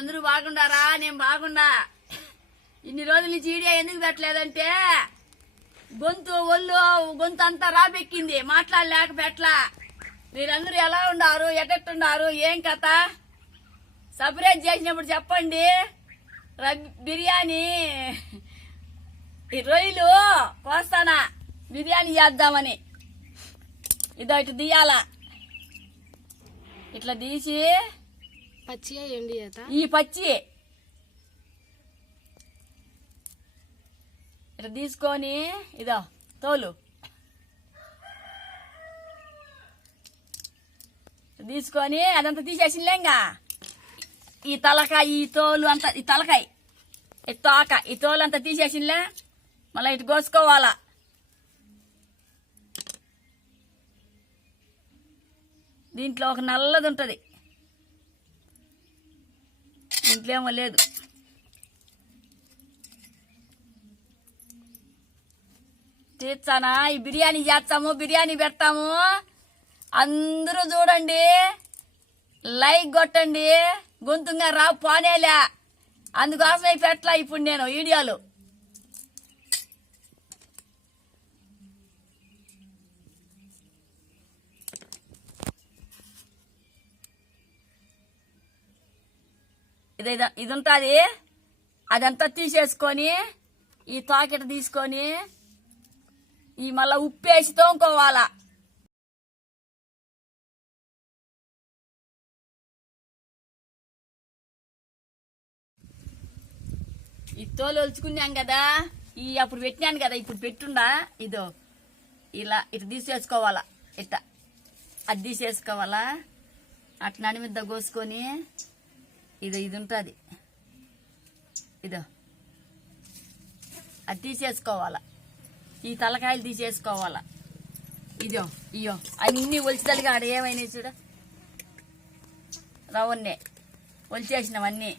మీరందరూ బాగుండారా? నేను బాగుండా ఇన్ని రోజులు నుంచి ఎందుకు పెట్టలేదంటే గొంతు ఒళ్ళు గొంతు అంతా రాబెక్కింది. మాట్లాడలేక పెట్లా మీరందరూ ఎలా ఉండారు ఎటెట్టున్నారు? ఏం కథ? సపరేట్ చేసినప్పుడు చెప్పండి. బిర్యానీ. ఈ రొయ్యలు కోస్తానా? బిర్యానీ చేద్దామని. ఇదో ఇటు తీయాలా? ఇట్లా తీసి ఎండి ఈ పచ్చి ఇట్లా తీసుకొని ఇదో తోలు. తీసుకొని అదంతా తీసేసింలేంగా ఈ తలకాయ ఈ తోలు అంతా ఈ తలకాయ ఈ తోక ఈ తోలు అంతా తీసేసిందిలే మళ్ళీ ఇటు కోసుకోవాలా. దీంట్లో ఒక నల్లది ఉంటుంది. ఇంట్లో ఏమో లేదు. తీర్చానా? ఈ బిర్యానీ చేస్తాము బిర్యానీ పెడతాము. అందరూ చూడండి. లైక్ కొట్టండి. గొంతుగా రా పోనేలే. అందుకోసమే పెట్టలా ఇప్పుడు నేను వీడియోలు. ఇది ఇది ఉంటుంది అదంతా తీసేసుకొని ఈ తాకెట్ తీసుకొని ఈ మళ్ళీ ఉప్పు వేసి తోముకోవాలా. ఈ తోలు ఒలుచుకున్నాం కదా ఈ అప్పుడు పెట్టినాను కదా ఇప్పుడు పెట్టుండా ఇదో ఇలా ఇటు తీసేసుకోవాలా ఇట్ట. అది తీసేసుకోవాలా. అట్లా నడిమిద్ద కోసుకొని ఇదో ఇది ఉంటుంది. ఇదో. అది తీసేసుకోవాలా. ఈ తలకాయలు తీసేసుకోవాలా. ఇదో ఇయో అన్ని ఒలిచితలుగా ఆడ ఏమైనా చూడ. రవన్నే ఒలిచేసినాం అన్నీ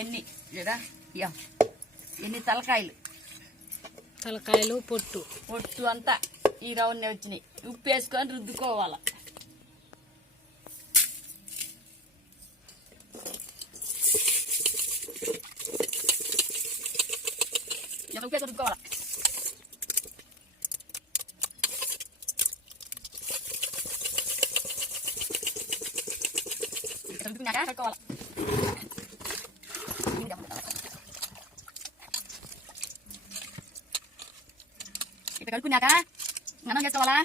ఎన్ని చూడా? ఇయో ఎన్ని తలకాయలు. తలకాయలు పొట్టు. పొట్టు అంతా ఈ రవన్నే వచ్చినాయి. ఉప్పు వేసుకొని రుద్దుకోవాలా. ఇలా ఉప్పు వేసి రుద్దుకోవాలా ఇక్కడ రుద్దుకున్నాక కలుపుకున్నాక అన్నం చేసుకోవాలా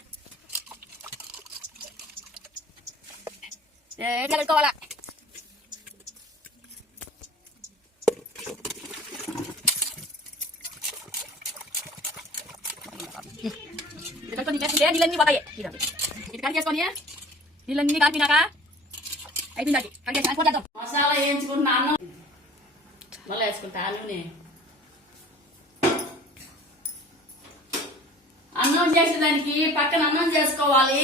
ఏ, ఎట్లా కలుపుకోవాలా ఇది కలుపుకొని నీళ్ళన్నీ పోతాయి ఇదో. ఇది కడిగి చేసుకొని నీళ్ళన్నీ కలిపినాక అయిపోయింది కట్ చేసి అయిపోతాం మసాలా వేయించుకుంటున్నా మళ్ళీ వేసుకుంటా నూనె అన్నం చేసేదానికి పక్కన అన్నం చేసుకోవాలి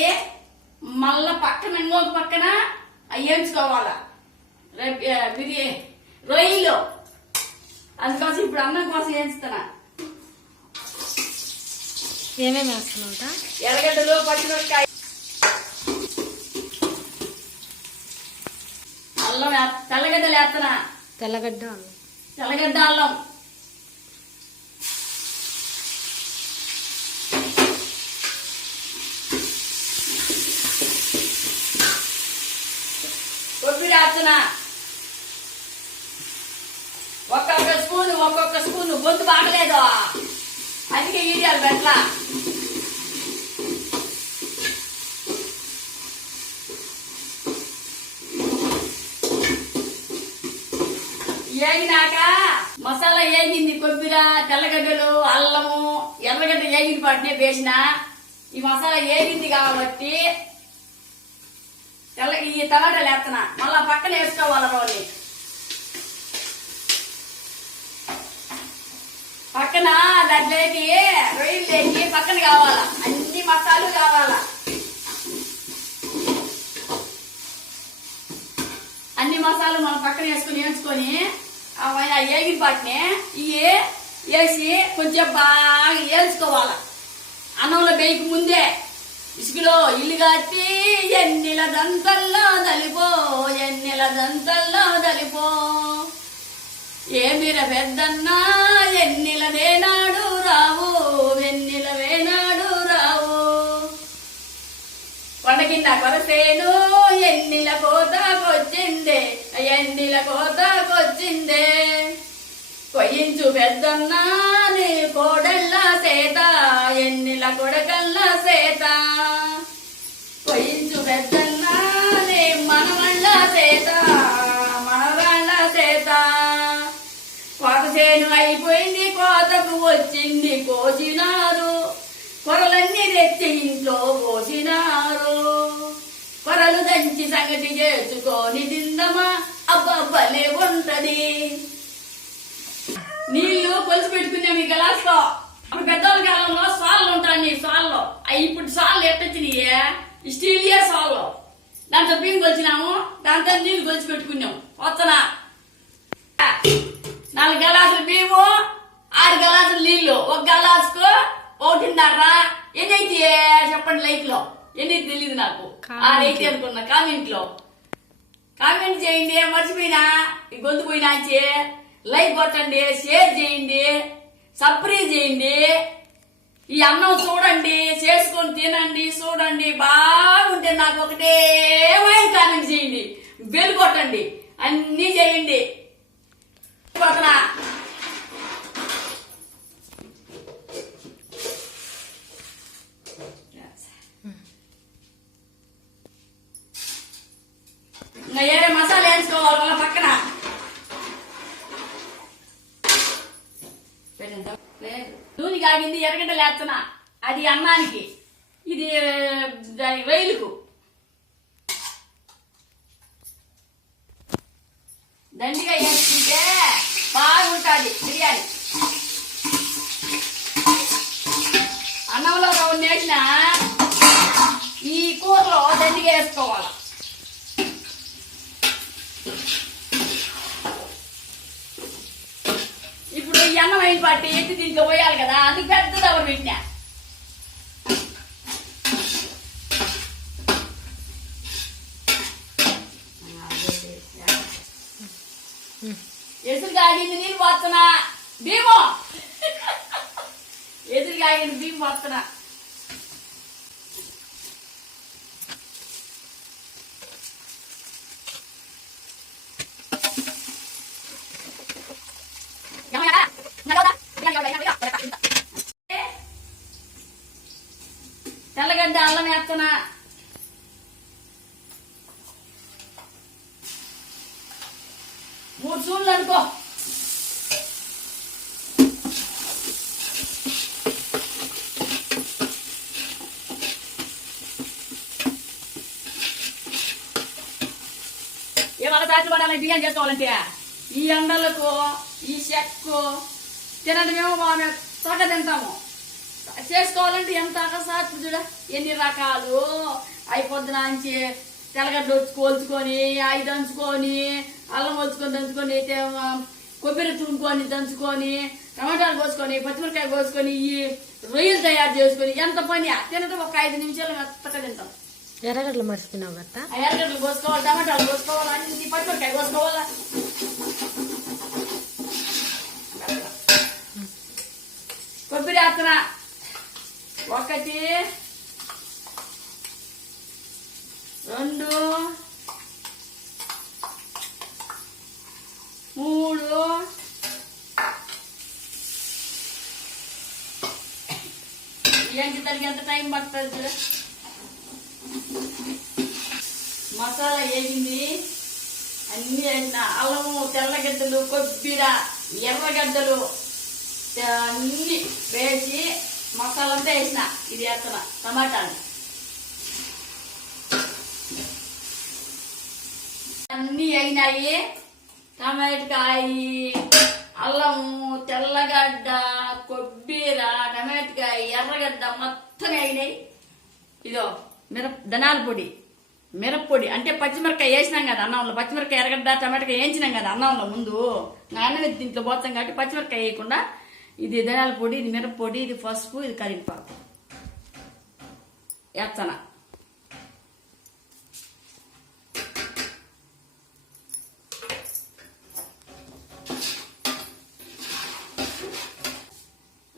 మళ్ళా పక్కన ఇంకొక పక్కన అవి వేయించుకోవాలా రేపు బిర్యానీ బిర్యా రొయ్యలు అందుకోసం ఇప్పుడు అన్నం కోసం వేయించుతున్నా ఏమేమి వేస్తున్నావుట ఎర్రగడ్డలు పచ్చిమిరపకాయ. అల్లం తెల్లగడ్డలు వేస్తున్నా తెల్లగడ్డ తెల్లగడ్డ అల్లం. కొబ్బరి వేస్తున్నా. ఒక్కొక్క స్పూన్ ఒక్కొక్క స్పూన్. గొంతు బాగలేదు? అందుకే ఈడియాలు పెట్టలా. ఏగినాక మసాలా ఏగింది కొబ్బరి తెల్లగడ్డలు అల్లము ఎర్రగడ్డ ఏగిన పాటినే వేసిన ఈ మసాలా ఏగింది కాబట్టి తెల్ల ఈ టమాటాలు వేస్తున్నా మళ్ళా పక్కన వేసుకోవాలి రోజు పక్కన దాంట్లోకి రొయ్యలు లేకి పక్కన కావాలా? అన్ని మసాలు కావాలా? అన్ని మసాలు మనం పక్కన వేసుకొని వేయించుకొని ఆ ఏగిన పాటిని ఇవి వేసి కొంచెం బాగా వేయించుకోవాలి అన్నంలో బేయక ముందే ఇసుకలో ఇల్లు కట్టి ఎన్నిల దంతల్లో దలిపో ఎన్నెల దంతల్లో దలిపో ఏమిర పెద్దన్నా ఎన్నిల కొండ కొరసేను ఎన్నిల కోతకొచ్చిందే ఎన్నిల కోతకొచ్చిందే కొయ్యించు పెద్దన్నా నీ కోడళ్ళ సేత ఎన్నిల కొడకల్ల సేత. కొయ్యించు పెద్దన్నా నీ మనవళ్ళ సేత మనవాళ్ళ సేత. కోత చేను అయిపోయింది కోతకు వచ్చింది కోసినారు. కొరలన్నీ తెచ్చి ఇంట్లో పోసినారు కొరలు దంచి సంగటి చేసుకొని తిందమా? అబ్బబ్బలే ఉంటది. నీళ్ళు కొలిసి పెట్టుకున్నాం ఈ గ్లాస్లో అప్పుడు పెద్దోళ్ళ కాలంలో సాళ్ళు ఉంటాయి నీ సాల్లో. అవి ఇప్పుడు సాళ్ళు ఎట్టొచ్చినాయే స్టీలియే సాళ్ళు దాంతో బియ్యం కొలిచినాము దాంతో నీళ్ళు కొలిచి పెట్టుకున్నాము. వత్తనా నాలుగు గలాసులు బియ్యము ఆరు గలాసులు నీళ్ళు ఒక గలాసుకు ఒకటిన్నర. ఎన్ని అయితే చెప్పండి లైక్లో ఎన్ని తెలియదు నాకు? ఆరైతే అనుకున్నా కామెంట్లో కామెంట్ చేయండి మర్చిపోయినా? ఈ గొంతు పోయినా లైక్ కొట్టండి షేర్ చేయండి సబ్స్క్రైబ్ చేయండి. ఈ అన్నం చూడండి చేసుకొని తినండి చూడండి బాగుంటే నాకు ఒకటే కామెంట్ చేయండి. బెల్ కొట్టండి. అన్నీ చేయండి. కొట్టనా? తాగింది కాగింది ఎర్రగడ్డ అది అన్నానికి. ఇది వెయిలుకు దండిగా వేసుకుంటే బాగుంటుంది బిర్యానీ అన్నంలో రెండు వేసిన ఈ కూరలో దండిగా వేసుకోవాలి. పాటి ఎత్తి దీంట్లో పోయాలి కదా అందుకు పెద్ద దవర పెట్టినా ఎదురు కాగింది నీళ్ళు పోతున్నా భీమో ఎదురు కాగింది భీము పోతున్నా రాత్రి పడాలి బియ్యం చేసుకోవాలంటే ఈ ఎండలకు ఈ చెక్కు తినడమేమో మనం సగ తింటాము. చేసుకోవాలంటే ఎంత అకసాట్లు చూడ ఎన్ని రకాలు. అయిపోద్దున నుంచి తెల్లగడ్డ వచ్చి కోల్చుకొని అవి దంచుకొని అల్లం వచ్చుకొని దంచుకొని కొబ్బరి తురుముకొని దంచుకొని టమాటాలు కోసుకొని పచ్చిమిరకాయ కోసుకొని ఈ రొయ్యలు తయారు చేసుకొని ఎంత పని తినడం ఒక ఐదు నిమిషాలు మెత్తగా తింటాం. ఎర్రగడ్డలు మర్చిపోయినావు కదా? ఆ ఎర్రగడ్డలు కోసుకోవాలి టమాటాలు కోసుకోవాలి అన్ని పచ్చిమిరకాయ కోసుకోవాలా? కొబ్బరి వేస్తున్న ఒకటి రెండు మూడు ఏంటి దానికి ఎంత టైం పడుతుంది? చూడు. మసాలా వేగింది. అన్ని వేసిన అల్లము తెల్లగడ్డలు కొబ్బరి ఎర్రగడ్డలు అన్ని వేసి మసాలా అంతా వేసిన ఇది వేస్తున్న టమాటాలు. అన్ని అయినాయి. టమాటకాయి అల్లము తెల్లగడ్డ కొబ్బీర టమాటకాయ ఎర్రగడ్డ మొత్తం అయినాయి. ఇదో మిరప ధనాల పొడి. మిరప్పొడి అంటే పచ్చిమిరకాయ వేసినాం కదా అన్నంలో. పచ్చిమిరకాయ ఎరగడ్డ టమాటకాయ వేయించినాం కదా అన్నంలో ముందు. అన్నమే దీంట్లో పోతాం కాబట్టి పచ్చిమిరకాయ వేయకుండా ఇది ధనియాల పొడి ఇది మిరప్పొడి ఇది పసుపు ఇది కరింపాకు ఎత్తన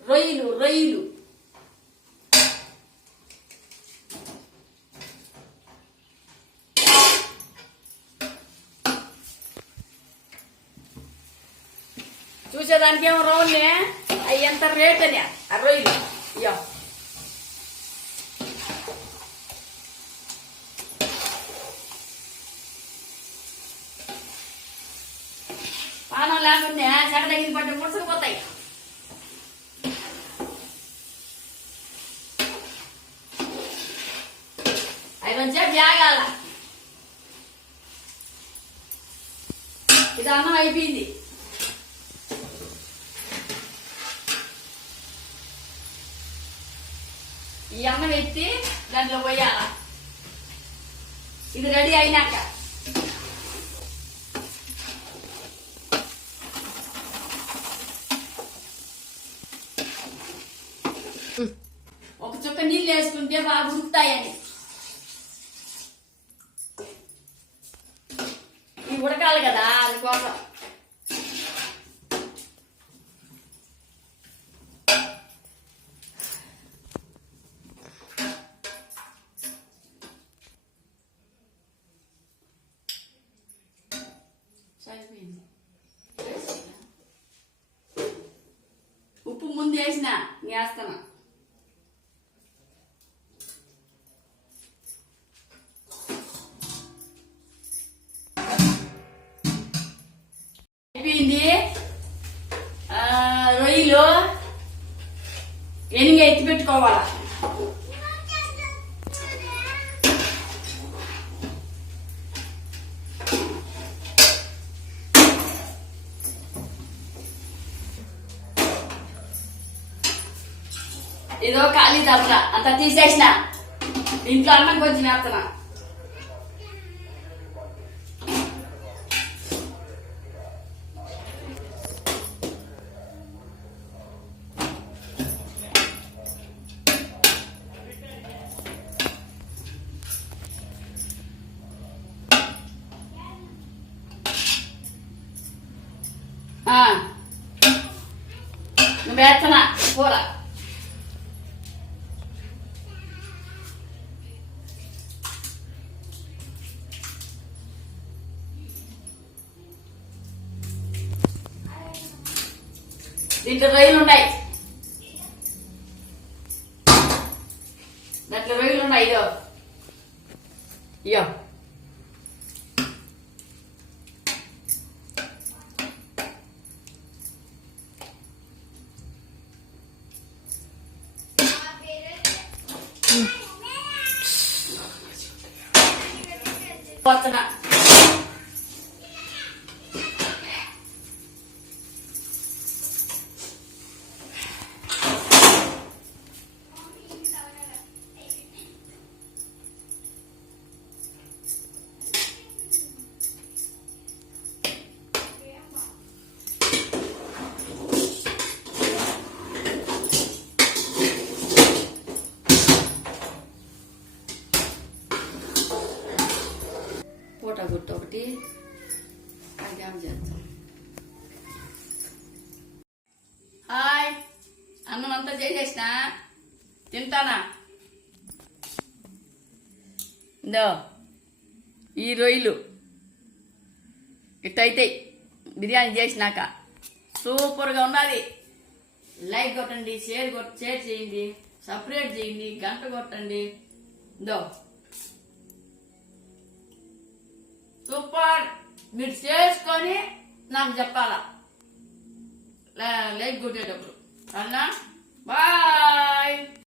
రొయ్యలు రొయ్యలు. చూసేదానికి ఏమో రౌండ్ అవి ఎంత రేట్ అని? ఆ రొయ్యలు ఇయ్యో. పానం లేకుండా చెడ తగిన పట్టు ముడుచుకుపోతాయి. అవి మంచిగా బ్యాగాల ఇది అన్నం అయిపోయింది. ఈ ఎత్తి దాంట్లో పోయాల? ఇది రెడీ అయినాక. ఒక చుక్క నీళ్ళు వేసుకుంటే బాగా ఉడుకుతాయని. ఇవి ఉడకాలి కదా అందుకోసం ఖాళీ దసర అంత తీసేసిన. ఇంట్లో అన్నం కొంచెం వేస్తున్నా. నువ్వు వేస్తున్నా. కూర. దీంట్లో రొయ్యలు ఉన్నాయి దాంట్లో రొయ్యలు ఉన్నాయి ఇదో ఇయో పూట చేసేసిన తింటానా? ఇందో ఈ రొయ్యలు. ఇట్టయితే బిర్యానీ చేసినాక. సూపర్గా ఉన్నది. లైక్ కొట్టండి షేర్ కొట్ షేర్ చేయండి సపరేట్ చేయండి గంట కొట్టండి. ఇందో. సూపర్. మీరు చేసుకొని నాకు చెప్పాలా? లైక్ కొట్టేటప్పుడు. అన్నా? Bye.